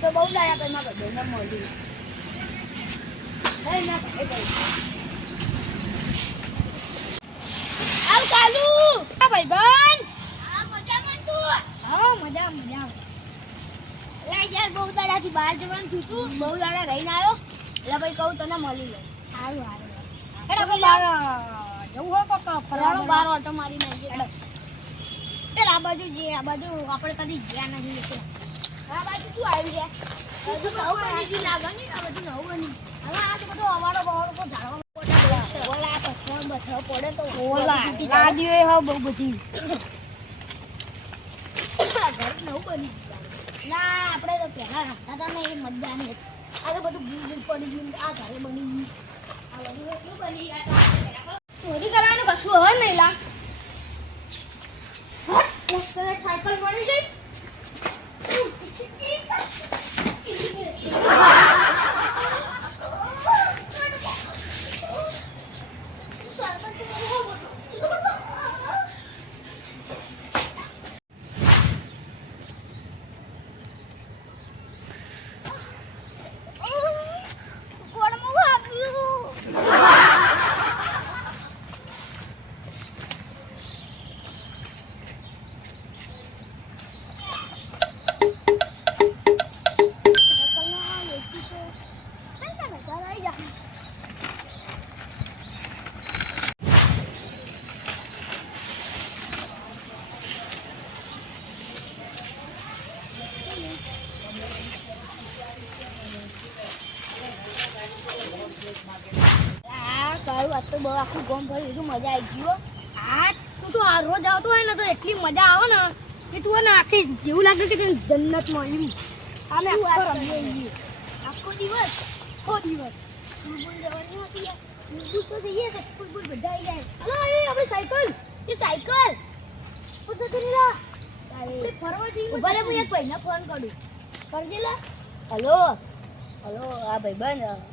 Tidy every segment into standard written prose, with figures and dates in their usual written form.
તો બહુ લાયા તો એમાં બધું મળી નહીં ના એ ભાઈ આવ કાલુ આ ભાઈબંધ હા મજામાં તું હા મજા લે યાર બહુ દાડાથી બહાર જવાનું થયું તું બહુ દાડા રહીને આવ્યો એટલે ભાઈ કહું તને મળી લે સારું હેડો ભાઈ બહાર જવું હોય કોક ફરવાનો બહાર ઓટો મારી નાખીએ હેડો એટલે આ બાજુ જે આ બાજુ આપણે કદી જ્યાં નહીં એટલે આ બાજુ શું આવી ગયા બધું નવું બની ગયું લાગે ને આ બધું નવું બની હવે આ તો બધું અવાડો બવાડો કો ઝાડવા ઓલા પથ્થર બથ્થર પડે તો ઓલા લાદીઓ એ હા બહુ બધી ઘર નવું બની ના આપણે તો પહેલા રાખતા હતા ને એ મજા નહીં આ તો બધું બૂજ પડી ગયું આ ઘરે બની ગયું આ બધું એટલું બની ચોરી કરવાનું કશું હોય નહીં લા સાયકલ મળી જાય તો બહુ આખું ગોમ ભરી લીધું મજા આવી ગયો આ તું તો આ રોજ આવતો હોય ને તો એટલી મજા આવે ને કે તું ને આખી જેવું લાગે કે તને જન્નતમાં એવી અમે આખો દિવસ સ્કૂલ જવાની હતી બીજું તો જઈએ તો સ્કૂલ બધા આવી જાય અલા એ આપણે સાયકલ તો જરીલા આપણે ફરવા જઈએ ઉભા રે હું એક ભાઈને ફોન કરું કરજે લા હલો આ ભાઈબંધ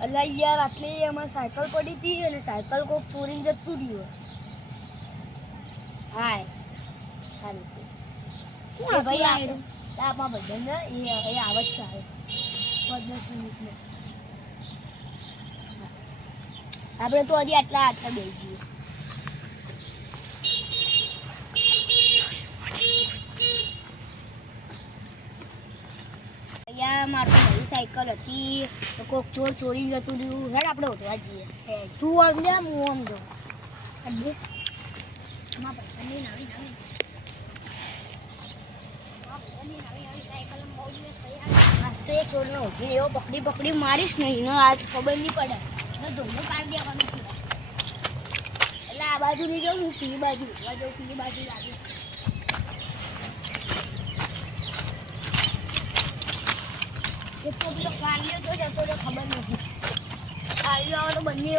અલ્લા યાર આટલી અમારી સાયકલ પડી હતી અને સાયકલ કોક ચોરીને જતું રહ્યું હાય સારું કોણ ભાઈ આવ્યું આપણા બધાને એ આવે જ છે 10 મિનિટમાં આપણે તો હજી આટલા બેસી જઈએ મારે તો નવી સાયકલ હતી તો કોઈક ચોર ચોરી જતું રહ્યું હેડ આપણે ઉઠવા જઈએ તું આમ લે હું આમ જો તો એ ચોરને ઉઠી એવો પકડી મારીશ નહીં ને આજ ખબર નહીં પડે ને ધોનો કાઢી દેવાનું એટલે આ બાજુ નહીં જાઉં હું પીલી બાજુ લાગે એટલો પેલો કાઢ્યો તો જતો તો ખબર નથી કાઢ્યો આવે તો બંને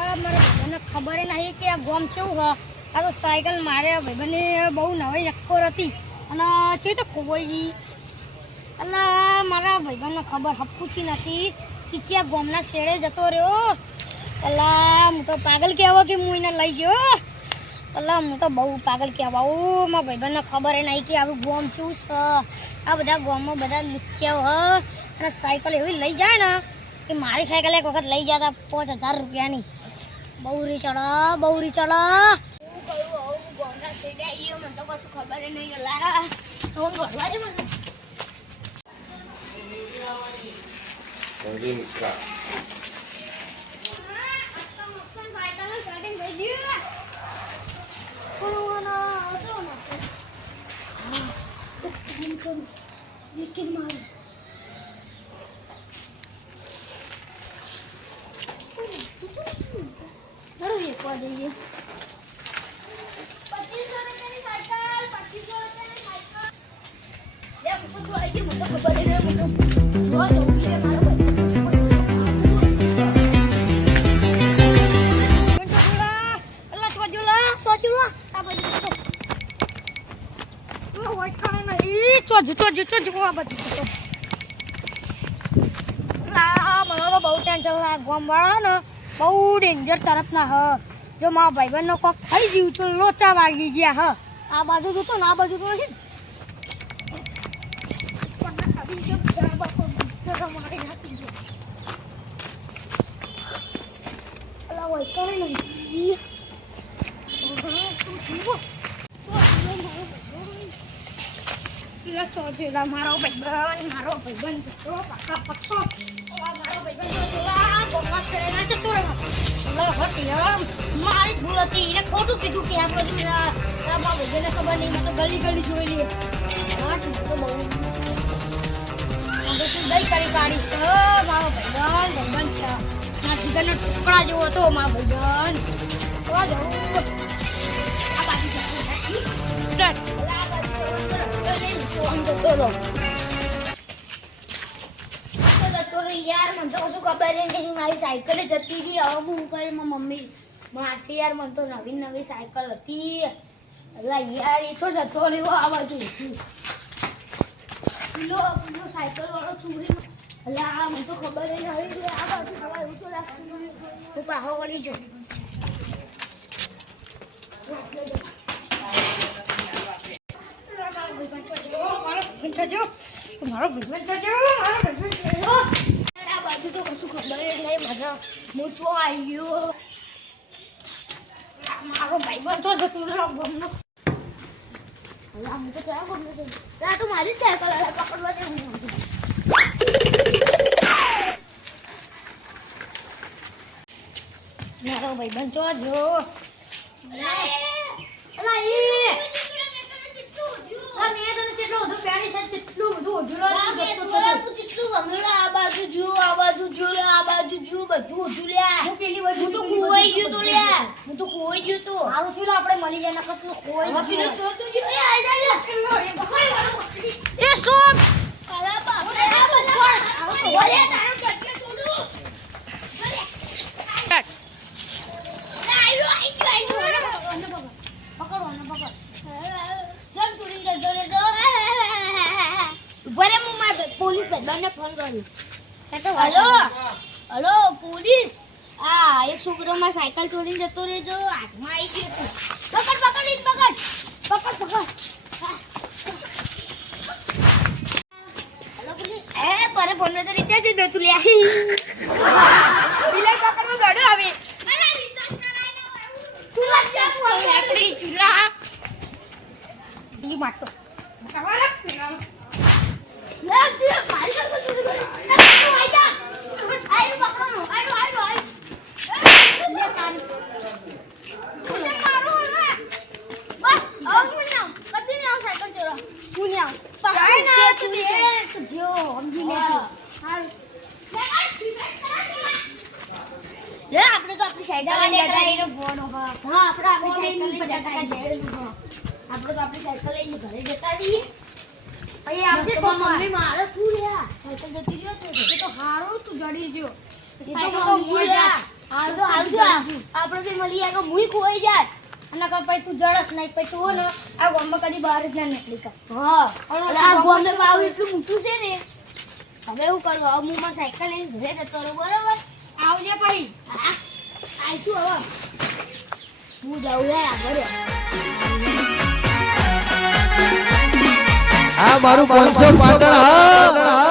મારા ભાઈને ખબર નહીં કે આ ગોમ છે આ તો સાયકલ મારે ભાઈને બહુ નવી નક્કોર હતી અને છે તો ખોવાઈ ગઈ એટલે મારા ભાઈને ખબર હપકુછી નથી કે આ ગોમના શેડે જતો રહ્યો એટલે હું તો પાગલ કહેવો કે હું એને લઈ ગયો અલ્લા હું તો બહુ પાગલ કહેવાઉં મારા ભાઈબંધને ખબર નહીં કે આવું ગોમ છું આ બધા ગોમમાં બધા લુચ્ચાઓ હ અને સાયકલ એવી લઈ જાય ને કે મારી સાયકલ એક વખત લઈ ગયા હતા 5000 રૂપિયાની બહુ રી ચડા હું કહ્યું ગોમના શેડે આવીએ મને તો કશું ખબર નહીં અલ્લા તો ઘરવા દે મને મને તો બહુ ટેન્શન ગોમ વાળા ને બહુ ડેન્જર તરફ ના હ જો મારા ભાઈબંધનો કોક થઈ ગયું તો લોચા વાગી ગયા હ આ બાજુ જોતો ને આ બાજુ તો નથી મારો ભાઈબંધ પાકા પક્કો મારો ભાઈબંધ મારી ભૂલ હતી એને ખોટું કીધું કે આ બધું ભાઈબંધને ખબર નહીં મેં તો ગલી ગલી જોઈ લે દઈ કરી કાઢીશ મારો ભાઈબંધ છે મારા જીગરનો ટુકડા જેવો હતો મારો ભાઈબંધ આ બાજુ યાર મને તો કશું ખબર નહીં મારી સાયકલ જતી હતી હવે હું કરી મમ્મી મારશે યાર મને તો નવી સાયકલ હતી એટલે યાર એ છો જતો રહ્યો આ બાજુ પેલો સાયકલ વાળો ચોરી એટલે આ મને તો ખબર નહીં હવે આ બાજુ ખબર એવું તો લાગતું હું પાહો વળી જઉં મારો ભાઈબંધ આ બાજુ તો કશું ખબર જ નહીં મને હું તો આવ્યો મારો ભાઈબંધ તો જતું રહ્યો ગમનો હું તો ક્યાં ગમનો છે તું મારી જ સાયકલ પકડવા દે હું મારો ભાઈબંધ તો જો આ બાજુ જો બધું લ્યા હું પેલી બાજુ તો ખોવાઈ ગયો તો લ્યા હું તો ખોવાઈ ગયો તો હારું થયું આપણે મળી જાય નકર તું ખોવાઈ ગયો એ સોમ અલા બાપ રે ઓલે તારું ટકે છોડું પકડ જમ તુરીન જતો રે તો બરે હું માર પોલીસ ભાઈબંધને ફોન કર્યો હલો પોલીસ આ એક છોકરો માં સાયકલ ચોરીને જતો રહેજો હાથમાં આવી ગયો પકડ હલો પોલીસ પરે ફોન તો રિચાર્જ જ નતું લે બિલાઈ પકડમાં ગડો આવે આપણી ચૂલા ડી માટો લાગ દે મારી સાથે ચોરી કરી આઈ પકડો આઈ લે કાન મને મારો હવે બસ હવે કદી ના સાયકલ ચોરો પુણ્યા પકડ ના તું જો સમજી લે હાલ લે આપણે તો આપણી સાઈડ લઈને જગાઈનો બોનો હા આપણે આપણી સાઈકલ લઈને આપણે તો આપણી સાયકલ લઈને ઘરે જતા રહીએ ભાઈ આપજે તો મમ્મી મારે તું લ્યા સાયકલ જતી રહ્યો તો તો હારું તું જડી ગયો સાયકલ તો મૂળ્યા હારું તો આપણે તો મળી જાય કે મુઈ ખોઈ જાય અને કે ભાઈ તું જડત નહીં પછી તું ને આ ગોમમાં કદી બહાર જ ના નીકળી કા હા અને આ ગોમને પાવ એટલું મોટું છે ને હવે એવું કરવા હવે હું મારી સાયકલ લઈને ઘરે જતો રહું બરાબર આવજે ભાઈ હા આવીશું હવે હું જાઉં લે આગળ આ મારું 500 પાટણ હા